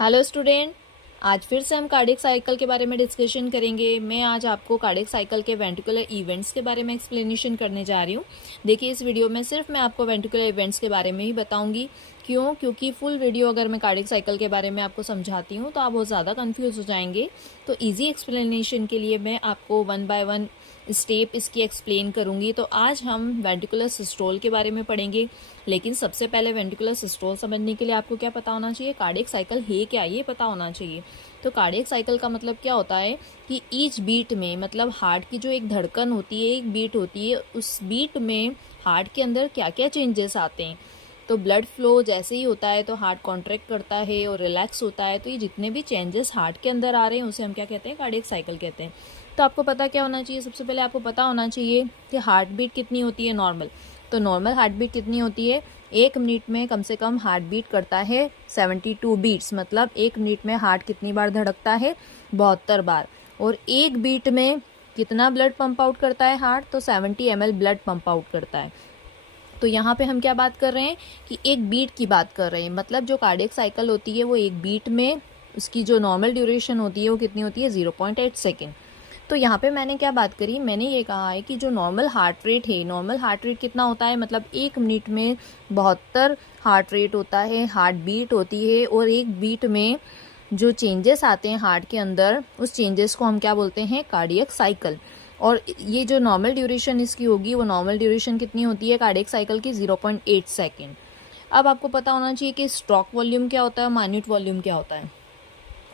Hello student, आज फिर से हम कार्डियक साइकिल के बारे में डिस्कशन करेंगे। मैं आज आपको कार्डियक साइकिल के वेंट्रिकुलर इवेंट्स के बारे में एक्सप्लेनेशन करने जा रही हूँ। देखिए, इस वीडियो में सिर्फ मैं आपको वेंट्रिकुलर इवेंट्स के बारे में ही बताऊंगी। क्योंकि फुल वीडियो अगर मैं कार्डियक साइकिल के बारे में आपको समझाती हूँ तो आप बहुत ज़्यादा कन्फ्यूज हो जाएंगे। तो ईजी एक्सप्लेनेशन के लिए मैं आपको वन बाय वन स्टेप इसकी एक्सप्लेन करूंगी। तो आज हम वेंट्रिकुलर सिस्टोल के बारे में पढ़ेंगे, लेकिन सबसे पहले वेंट्रिकुलर सिस्टोल समझने के लिए आपको क्या पता होना चाहिए, कार्डियक साइकिल है क्या, ये पता होना चाहिए। तो कार्डियक साइकिल का मतलब क्या होता है कि ईच बीट में, मतलब हार्ट की जो एक धड़कन होती है, एक बीट होती है, उस बीट में हार्ट के अंदर क्या क्या चेंजेस आते हैं। तो ब्लड फ्लो जैसे ही होता है तो हार्ट कॉन्ट्रैक्ट करता है और रिलैक्स होता है। तो ये जितने भी चेंजेस हार्ट के अंदर आ रहे हैं उसे हम क्या कहते हैं, कार्डियक साइकिल कहते हैं। तो आपको पता क्या होना चाहिए, सबसे पहले आपको पता होना चाहिए कि हार्ट बीट कितनी होती है नॉर्मल। तो नॉर्मल हार्ट बीट कितनी होती है, 1 मिनट में कम से कम हार्ट बीट करता है 72 बीट्स। मतलब 1 मिनट में हार्ट कितनी बार धड़कता है, 72 बार। और एक बीट में कितना ब्लड पंप आउट करता है हार्ट, तो 70 ml ब्लड पंप आउट करता है। तो यहाँ पे हम क्या बात कर रहे हैं कि एक बीट की बात कर रहे हैं। मतलब जो कार्डियक साइकिल होती है वो एक बीट में, उसकी जो नॉर्मल ड्यूरेशन होती है वो कितनी होती है, 0.8 सेकेंड। तो यहाँ पे मैंने क्या बात करी, मैंने ये कहा है कि जो नॉर्मल हार्ट रेट है, नॉर्मल हार्ट रेट कितना होता है, मतलब 1 मिनट में 72 हार्ट रेट होता है, हार्ट बीट होती है। और एक बीट में जो चेंजेस आते हैं हार्ट के अंदर, उस चेंजेस को हम क्या बोलते हैं, कार्डियक साइकिल। और ये जो नॉर्मल ड्यूरेशन इसकी होगी, वो नॉर्मल ड्यूरेशन कितनी होती है कार्डियक साइकिल की, 0.8 सेकेंड। अब आपको पता होना चाहिए कि स्ट्रोक वॉल्यूम क्या होता है, माइन्यूट वॉल्यूम क्या होता है।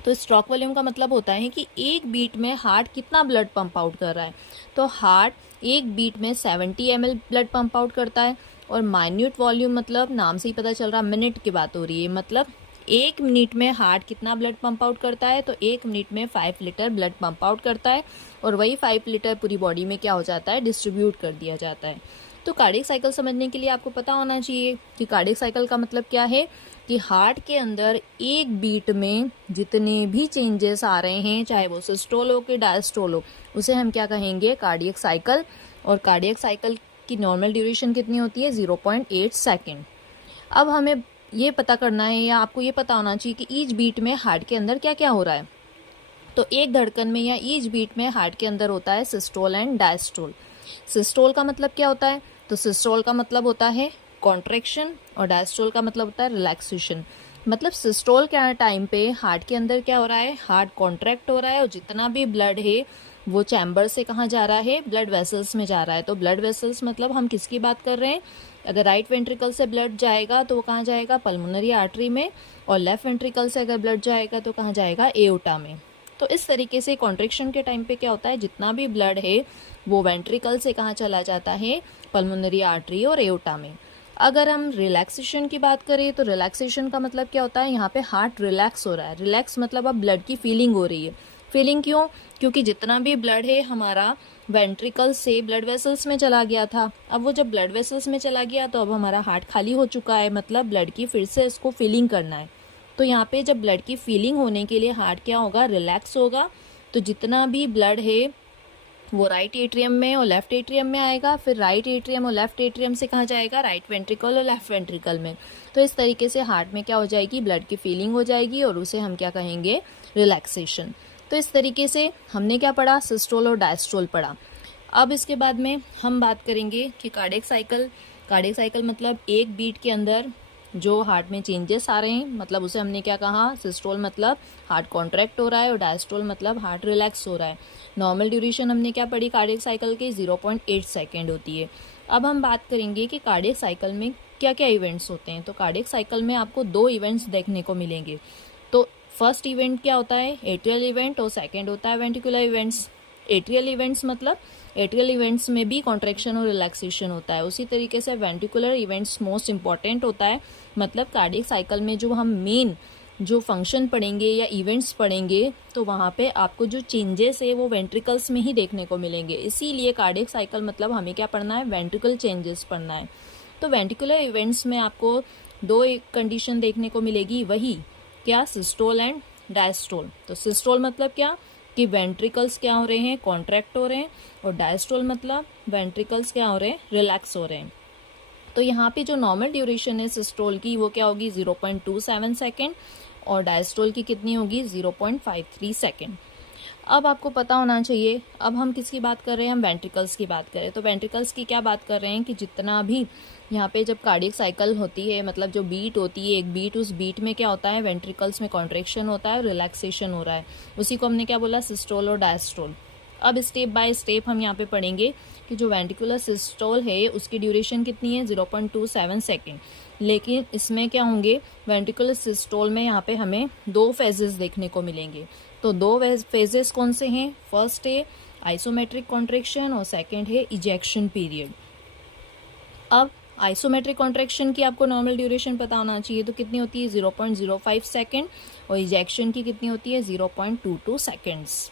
तो स्ट्रोक वॉल्यूम का मतलब होता है कि एक बीट में हार्ट कितना ब्लड पंप आउट कर रहा है। तो हार्ट एक बीट में 70 ml ब्लड पंप आउट करता है। और माइन्यूट वॉल्यूम मतलब नाम से ही पता चल रहा, मिनट की बात हो रही है। मतलब 1 मिनट में हार्ट कितना ब्लड पंप आउट करता है, तो 1 मिनट में 5 लीटर ब्लड पंप आउट करता है। और वही 5 लीटर पूरी बॉडी में क्या हो जाता है, डिस्ट्रीब्यूट कर दिया जाता है। तो कार्डियक साइकिल समझने के लिए आपको पता होना चाहिए कि कार्डियक साइकिल का मतलब क्या है, कि हार्ट के अंदर एक बीट में जितने भी चेंजेस आ रहे हैं, चाहे वो सिस्टोल हो कि डायस्टोल हो, उसे हम क्या कहेंगे, कार्डियक साइकिल। और कार्डियक साइकिल की नॉर्मल ड्यूरेशन कितनी होती है, 0.8 सेकेंड। अब हमें ये पता करना है, या आपको ये पता होना चाहिए कि ईच बीट में हार्ट के अंदर क्या क्या हो रहा है। तो एक धड़कन में या ईच बीट में हार्ट के अंदर होता है सिस्टोल एंड डायस्टोल। सिस्टोल का मतलब क्या होता है, तो सिस्टोल का मतलब होता है कॉन्ट्रैक्शन और डायस्टोल का मतलब होता है रिलैक्सेशन। मतलब सिस्टोल के टाइम पे हार्ट के अंदर क्या हो रहा है, हार्ट कॉन्ट्रैक्ट हो रहा है और जितना भी ब्लड है वो चैम्बर से कहाँ जा रहा है, ब्लड वेसल्स में जा रहा है। तो ब्लड वेसल्स मतलब हम किसकी बात कर रहे हैं, अगर राइट वेंट्रिकल से ब्लड जाएगा तो वो कहाँ जाएगा, पल्मोनरी आर्टरी में। और लेफ्ट वेंट्रिकल से अगर ब्लड जाएगा तो कहाँ जाएगा, एओर्टा में। तो इस तरीके से कॉन्ट्रैक्शन के टाइम पे क्या होता है, जितना भी ब्लड है वो वेंट्रिकल से कहाँ चला जाता है, पल्मोनरी आर्टरी और एओर्टा में। अगर हम रिलैक्सेशन की बात करें तो रिलैक्सेशन का मतलब क्या होता है, यहाँ पे हार्ट रिलैक्स हो रहा है। रिलैक्स मतलब अब ब्लड की फीलिंग हो रही है। फीलिंग क्यों, क्योंकि जितना भी ब्लड है हमारा वेंट्रिकल से ब्लड वेसल्स में चला गया था। अब वो जब ब्लड वेसल्स में चला गया तो अब हमारा हार्ट खाली हो चुका है, मतलब ब्लड की फिर से इसको फीलिंग करना है। तो यहाँ पे जब ब्लड की फीलिंग होने के लिए हार्ट क्या होगा, रिलैक्स होगा। तो जितना भी ब्लड है वो राइट एट्रियम में और लेफ्ट एट्रियम में आएगा, फिर राइट एट्रियम और लेफ्ट एट्रियम से कहाँ जाएगा, राइट वेंट्रिकल और लेफ्ट वेंट्रिकल में। तो इस तरीके से हार्ट में क्या हो जाएगी, ब्लड की फीलिंग हो जाएगी और उसे हम क्या कहेंगे, रिलैक्सेशन। तो इस तरीके से हमने क्या पढ़ा, सिस्टोल और डायस्टोल पढ़ा। अब इसके बाद में हम बात करेंगे कि कार्डियक साइकिल। कार्डियक साइकिल मतलब एक बीट के अंदर जो हार्ट में चेंजेस आ रहे हैं, मतलब उसे हमने क्या कहा, सिस्टोल मतलब हार्ट कॉन्ट्रैक्ट हो रहा है और डायस्टोल मतलब हार्ट रिलैक्स हो रहा है। नॉर्मल ड्यूरेशन हमने क्या पढ़ी कार्डियक साइकिल की, 0.8 सेकेंड होती है। अब हम बात करेंगे कि कार्डियक साइकिल में क्या क्या इवेंट्स होते हैं। तो कार्डियक साइकिल में आपको 2 इवेंट्स देखने को मिलेंगे। तो फर्स्ट इवेंट क्या होता है, एट्रियल इवेंट, और सेकेंड होता है वेंट्रिकुलर इवेंट्स। एट्रियल इवेंट्स मतलब एट्रियल इवेंट्स में भी कॉन्ट्रैक्शन और रिलैक्सेशन होता है। उसी तरीके से वेंट्रिकुलर इवेंट्स मोस्ट इंपॉर्टेंट होता है। मतलब कार्डियक साइकिल में जो हम मेन जो फंक्शन पढ़ेंगे या इवेंट्स पढ़ेंगे तो वहाँ पे आपको जो चेंजेस है वो वेंट्रिकल्स में ही देखने को मिलेंगे। इसीलिए कार्डियक साइकिल मतलब हमें क्या पढ़ना है, वेंट्रिकल चेंजेस पढ़ना है। तो वेंट्रिकुलर इवेंट्स में आपको 2 कंडीशन देखने को मिलेगी, वही क्या, सिस्टोल एंड डायस्टोल। तो सिस्टोल मतलब क्या, कि वेंट्रिकल्स क्या हो रहे हैं, कॉन्ट्रैक्ट हो रहे हैं। और डायस्टोल मतलब वेंट्रिकल्स क्या हो रहे हैं, रिलैक्स हो रहे हैं। तो यहाँ पे जो नॉर्मल ड्यूरेशन है सिस्टोल की वो क्या होगी, 0.27 सेकेंड। और डायस्टोल की कितनी होगी 0.53 सेकेंड। अब आपको पता होना चाहिए, अब हम किसकी बात कर रहे हैं, हम वेंट्रिकल्स की बात कर रहे हैं। तो वेंट्रिकल्स की क्या बात कर रहे हैं कि जितना भी यहाँ पे जब कार्डियक साइकिल होती है, मतलब जो बीट होती है एक बीट, उस बीट में क्या होता है, वेंट्रिकल्स में कॉन्ट्रैक्शन होता है और रिलैक्सेशन हो रहा है, उसी को हमने क्या बोला, सिस्टोल और डायस्टोल। अब स्टेप बाय स्टेप हम यहाँ पे पढ़ेंगे कि जो वेंट्रिकुलर सिस्टोल है उसकी ड्यूरेशन कितनी है 0.27 सेकेंड। लेकिन इसमें क्या होंगे, वेंट्रिकुलर सिस्टोल में यहाँ पे हमें 2 फेजेस देखने को मिलेंगे। तो 2 फेजेस कौन से हैं, फर्स्ट है आइसोमेट्रिक कॉन्ट्रैक्शन और सेकेंड है इजेक्शन पीरियड। अब आइसोमेट्रिक कॉन्ट्रैक्शन की आपको नॉर्मल ड्यूरेशन पता होना चाहिए, तो कितनी होती है 0.05 सेकेंड, और इजेक्शन की कितनी होती है 0.22 सेकेंड्स।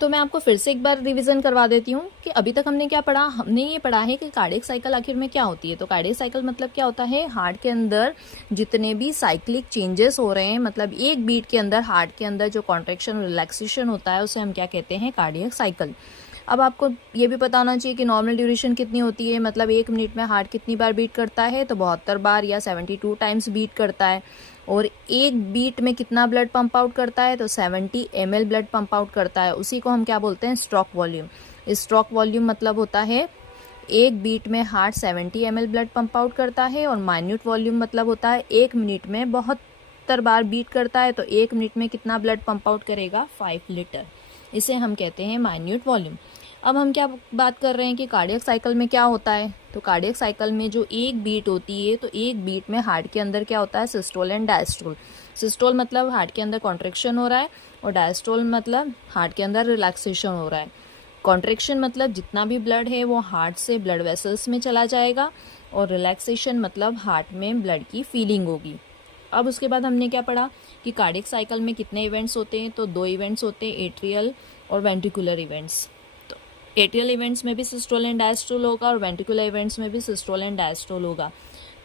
तो मैं आपको फिर से एक बार रिवीजन करवा देती हूँ कि अभी तक हमने क्या पढ़ा, हमने ये पढ़ा है कि कार्डियक साइकिल आखिर में क्या होती है। तो कार्डियक साइकिल मतलब क्या होता है, हार्ट के अंदर जितने भी साइक्लिक चेंजेस हो रहे हैं, मतलब एक बीट के अंदर हार्ट के अंदर जो कॉन्ट्रैक्शन रिलैक्सेशन होता है उसे हम क्या कहते हैं, कार्डियक साइकिल। अब आपको ये भी पता होना चाहिए कि नॉर्मल ड्यूरेशन कितनी होती है, मतलब 1 मिनट में हार्ट कितनी बार बीट करता है, तो 72 बार या 72 टाइम्स बीट करता है। और एक बीट में कितना ब्लड पंप आउट करता है, तो 70 ml ब्लड पंप आउट करता है। उसी को हम क्या बोलते हैं, स्ट्रोक वॉल्यूम। स्ट्रोक वॉल्यूम मतलब होता है एक बीट में heart 70 ml blood pump out करता है, और माइन्यूट वॉल्यूम मतलब होता है 1 मिनट में 72 बार बीट करता है, तो 1 मिनट में कितना ब्लड पंप आउट करेगा, 5 लीटर। इसे हम कहते हैं माइन्यूट वॉल्यूम। अब हम क्या बात कर रहे हैं कि कार्डियक साइकिल में क्या होता है। तो कार्डियक साइकिल में जो एक बीट होती है, तो एक बीट में हार्ट के अंदर क्या होता है, सिस्टोल एंड डायस्टोल। सिस्टोल मतलब हार्ट के अंदर कॉन्ट्रैक्शन हो रहा है, और डायस्टोल मतलब हार्ट के अंदर रिलैक्सेशन हो रहा है। कॉन्ट्रैक्शन मतलब जितना भी ब्लड है वो हार्ट से ब्लड वेसल्स में चला जाएगा, और रिलैक्सेशन मतलब हार्ट में ब्लड की फीलिंग होगी। अब उसके बाद हमने क्या पढ़ा कि कार्डियक साइकिल में कितने इवेंट्स होते हैं, तो 2 इवेंट्स होते हैं, एट्रियल और वेंट्रिकुलर इवेंट्स। तो एट्रियल इवेंट्स में भी सिस्टोल एंड डायस्टोल होगा, और वेंट्रिकुलर इवेंट्स में भी सिस्टोल एंड डायस्टोल होगा।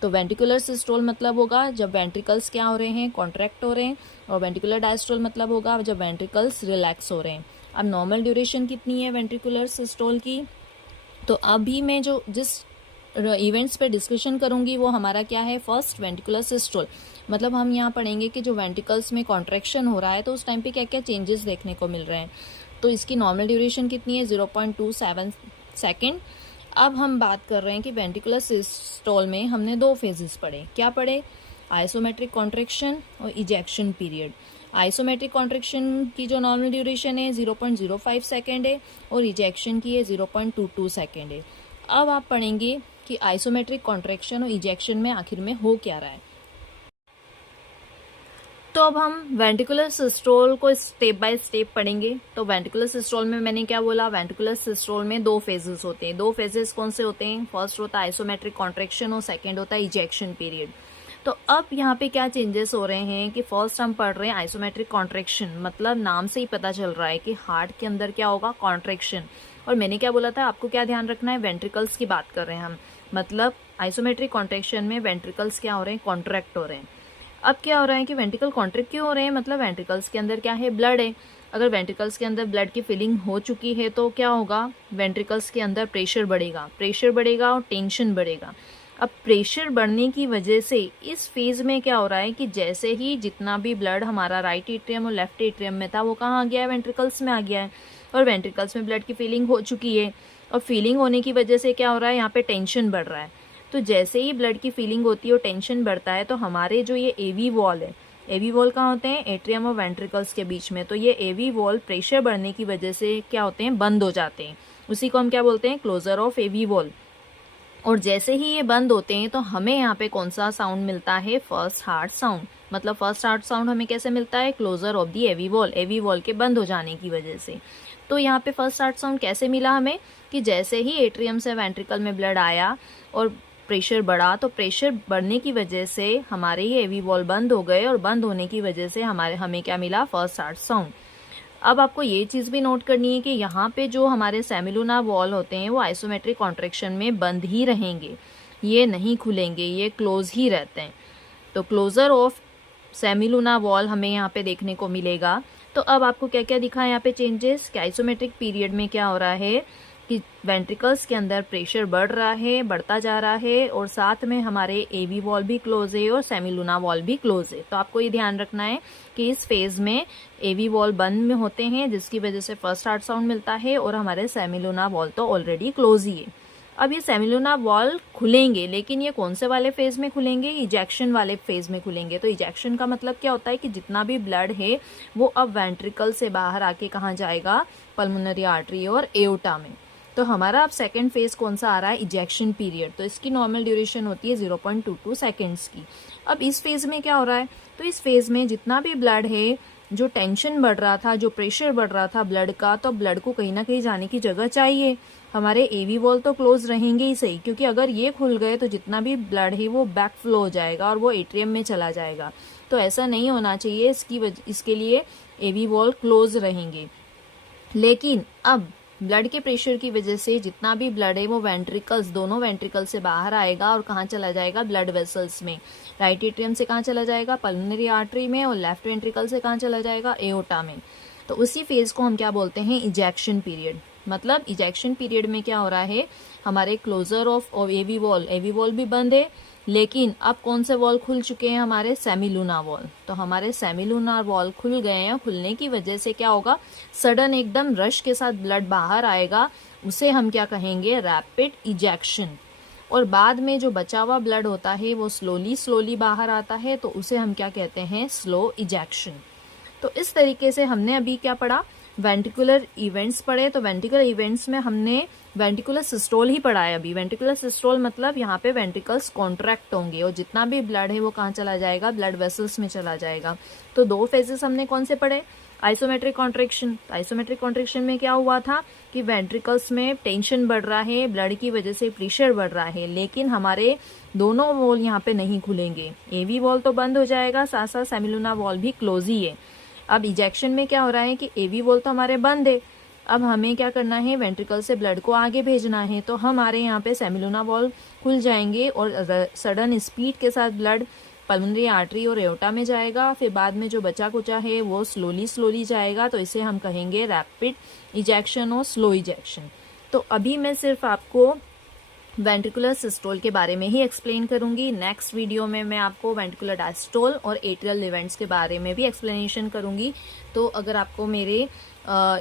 तो वेंट्रिकुलर सिस्टोल मतलब होगा जब वेंट्रिकल्स क्या हो रहे हैं, कॉन्ट्रैक्ट हो रहे हैं, और वेंट्रिकुलर डायस्टोल मतलब होगा जब वेंट्रिकल्स रिलैक्स हो रहे हैं। अब नॉर्मल ड्यूरेशन कितनी है वेंट्रिकुलर सिस्टोल की, तो अभी मैं जो जिस इवेंट्स पे डिस्कशन करूंगी वो हमारा क्या है, फर्स्ट वेंट्रिकुलर सिस्टोल। मतलब हम यहाँ पढ़ेंगे कि जो वेंट्रिकल्स में कॉन्ट्रैक्शन हो रहा है तो उस टाइम पे क्या क्या चेंजेस देखने को मिल रहे हैं। तो इसकी नॉर्मल ड्यूरेशन कितनी है 0.27 सेकेंड। अब हम बात कर रहे हैं कि वेंट्रिकुलर सिस्टोल में हमने 2 फेजेस पढ़े, क्या पढ़े, आइसोमेट्रिक कॉन्ट्रैक्शन और इजेक्शन पीरियड। आइसोमेट्रिक कॉन्ट्रैक्शन की जो नॉर्मल ड्यूरेशन है 0.05 सेकेंड है, और इजेक्शन की है 0.22 सेकेंड है। अब आप पढ़ेंगे कि आइसोमेट्रिक कॉन्ट्रैक्शन और इजेक्शन में आखिर में हो क्या रहा है। तो अब हम वेंट्रिकुलर सिस्टोल को स्टेप बाय स्टेप पढ़ेंगे। तो वेंट्रिकुलर सिस्टोल में मैंने क्या बोला, वेंट्रिकुलर सिस्टोल में 2 फेजेस होते हैं। 2 फेजेस कौन से होते हैं, फर्स्ट होता है आइसोमेट्रिक कॉन्ट्रैक्शन और सेकेंड होता है इजेक्शन पीरियड। तो अब यहाँ पे क्या चेंजेस हो रहे हैं कि फर्स्ट हम पढ़ रहे हैं आइसोमेट्रिक कॉन्ट्रैक्शन, मतलब नाम से ही पता चल रहा है कि हार्ट के अंदर क्या होगा, कॉन्ट्रैक्शन। और मैंने क्या बोला था, आपको क्या ध्यान रखना है, वेंट्रिकल्स की बात कर रहे हैं हम, मतलब आइसोमेट्रिक कॉन्ट्रैक्शन में वेंट्रिकल्स क्या हो रहे हैं, कॉन्ट्रैक्ट हो रहे हैं। अब क्या हो रहा है कि वेंट्रिकल कॉन्ट्रैक्ट क्यों हो रहे हैं, मतलब वेंट्रिकल्स के अंदर क्या है, ब्लड है। अगर वेंट्रिकल्स के अंदर ब्लड की फिलिंग हो चुकी है तो क्या होगा, वेंट्रिकल्स के अंदर प्रेशर बढ़ेगा और टेंशन बढ़ेगा। अब प्रेशर बढ़ने की वजह से इस फेज में क्या हो रहा है कि जैसे ही जितना भी ब्लड हमारा राइट एट्रियम और लेफ्ट एट्रियम में था वो कहाँ आ गया है, वेंट्रिकल्स में आ गया है, और वेंट्रिकल्स में ब्लड की फीलिंग हो चुकी है। और फीलिंग होने की वजह से क्या हो रहा है, यहाँ पे टेंशन बढ़ रहा है। तो जैसे ही ब्लड की फीलिंग होती है और टेंशन बढ़ता है, तो हमारे जो ये एवी वॉल है, एवी वॉल कहाँ होते हैं, एट्रियम और वेंट्रिकल्स के बीच में, तो ये एवी वॉल प्रेशर बढ़ने की वजह से क्या होते हैं, बंद हो जाते हैं। उसी को हम क्या बोलते हैं, क्लोजर ऑफ एवी वॉल। और जैसे ही ये बंद होते हैं तो हमें यहाँ पे कौन सा साउंड मिलता है, फर्स्ट हार्ट साउंड। मतलब फर्स्ट हार्ट साउंड हमें कैसे मिलता है, closure of the AV valve के बंद हो जाने की वजह से। तो यहाँ पे फर्स्ट हार्ट साउंड कैसे मिला हमें, कि जैसे ही एट्रियम से वेंट्रिकल में ब्लड आया और प्रेशर बढ़ा, तो प्रेशर बढ़ने की वजह से हमारे ये एवी वॉल बंद हो गए, और बंद होने की वजह से हमें क्या मिला, फर्स्ट हार्ट साउंड। अब आपको ये चीज़ भी नोट करनी है कि यहाँ पे जो हमारे सेमिलुनर वॉल होते हैं वो आइसोमेट्रिक कॉन्ट्रैक्शन में बंद ही रहेंगे, ये नहीं खुलेंगे, ये क्लोज ही रहते हैं। तो क्लोजर ऑफ सेमिलुनर वॉल हमें यहाँ पे देखने को मिलेगा। तो अब आपको क्या क्या दिखा है यहाँ पे चेंजेस, कि आइसोमेट्रिक पीरियड में क्या हो रहा है कि वेंट्रिकल्स के अंदर प्रेशर बढ़ रहा है, बढ़ता जा रहा है, और साथ में हमारे एवी वॉल भी क्लोज है और सेमिलूना वॉल भी क्लोज है। तो आपको ये ध्यान रखना है कि इस फेज में एवी वॉल बंद में होते हैं, जिसकी वजह से फर्स्ट हार्ट साउंड मिलता है, और हमारे सेमिलूना वॉल तो ऑलरेडी क्लोज ही है। अब ये सेमिलूना वॉल खुलेंगे, लेकिन ये कौन से वाले फेज में खुलेंगे? इजेक्शन वाले फेज में खुलेंगे। तो इजेक्शन का मतलब क्या होता है कि जितना भी ब्लड है वो अब वेंट्रिकल से बाहर आके कहाँ जाएगा? पल्मोनरी आर्टरी और एओर्टा में। तो हमारा अब सेकंड फेज कौन सा आ रहा है? Ejection period. तो इसकी नॉर्मल ड्यूरेशन होती है 0.22 सेकेंड्स की। अब इस फेज में क्या हो रहा है? तो इस फेज में जितना भी ब्लड है, जो टेंशन बढ़ रहा था, जो प्रेशर बढ़ रहा था ब्लड का, तो ब्लड को कहीं ना कहीं जाने की जगह चाहिए। हमारे एवी वॉल तो क्लोज रहेंगे ही सही, क्योंकि अगर ये खुल गए तो जितना भी ब्लड है वो बैक फ्लो हो जाएगा और वो एट्रियम में चला जाएगा। तो ऐसा नहीं होना चाहिए, इसके लिए एवी वॉल क्लोज रहेंगे। लेकिन अब ब्लड के प्रेशर की वजह से जितना भी ब्लड है वो वेंट्रिकल्स, दोनों वेंट्रिकल से बाहर आएगा और कहाँ चला जाएगा? ब्लड वेसल्स में। राइट एट्रियम से कहाँ चला जाएगा? पल्मोनरी आर्टरी में, और लेफ्ट वेंट्रिकल से कहाँ चला जाएगा? एओर्टा में। तो उसी फेज को हम क्या बोलते हैं? Ejection period. मतलब इजेक्शन पीरियड में क्या हो रहा है? हमारे क्लोजर ऑफ एवी वॉल भी बंद है, लेकिन अब कौन से वॉल खुल चुके हैं? हमारे सेमिलूना वॉल। तो हमारे सेमिलूना वॉल खुल गए हैं। खुलने की वजह से क्या होगा? सडन एकदम रश के साथ ब्लड बाहर आएगा, उसे हम क्या कहेंगे? Rapid ejection. और बाद में जो बचा हुआ ब्लड होता है वो स्लोली बाहर आता है, तो उसे हम क्या कहते हैं? Slow ejection. तो इस तरीके से हमने अभी क्या पढ़ा? वेंट्रिकुलर इवेंट्स पढ़े। तो वेंट्रिकुलर इवेंट्स में हमने वेंट्रिकुलर सिस्टोल ही पढ़ा है अभी। वेंट्रिकुलर सिस्टोल मतलब यहाँ पे वेंट्रिकल्स कॉन्ट्रैक्ट होंगे और जितना भी ब्लड है वो कहाँ चला जाएगा? ब्लड वेसल्स में चला जाएगा। तो दो फेजेस हमने कौन से पढ़े? Isometric contraction. आइसोमेट्रिक कॉन्ट्रैक्शन में क्या हुआ था कि वेंट्रिकल्स में टेंशन बढ़ रहा है, ब्लड की वजह से प्रेशर बढ़ रहा है, लेकिन हमारे दोनों वॉल यहाँ पे नहीं खुलेंगे। एवी वॉल तो बंद हो जाएगा, साथ साथ सेमिलूना वॉल भी क्लोज ही है। अब इजेक्शन में क्या हो रहा है कि एवी वॉल तो हमारे बंद है, अब हमें क्या करना है? वेंट्रिकल से ब्लड को आगे भेजना है। तो हमारे यहाँ पे सेमिलूना वॉल खुल जाएंगे और सडन स्पीड के साथ ब्लड पल्मोनरी आर्टरी और एओर्टा में जाएगा। फिर बाद में जो बचा कुचा है वो स्लोली जाएगा। तो इसे हम कहेंगे रैपिड इजेक्शन और स्लो इजेक्शन। तो अभी मैं सिर्फ आपको वेंट्रिकुलर सिस्टोल के बारे में ही एक्सप्लेन करूंगी। नेक्स्ट वीडियो में मैं आपको वेंट्रिकुलर डायस्टोल और एट्रियल इवेंट्स के बारे में भी एक्सप्लेनेशन करूंगी। तो अगर आपको मेरे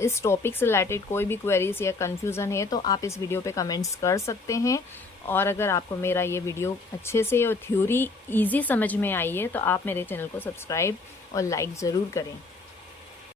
इस टॉपिक से रिलेटेड कोई भी क्वेरीज या कंफ्यूजन है तो आप इस वीडियो पे कमेंट्स कर सकते हैं। और अगर आपको मेरा ये वीडियो अच्छे से और थ्योरी इजी समझ में आई है तो आप मेरे चैनल को सब्सक्राइब और लाइक ज़रूर करें।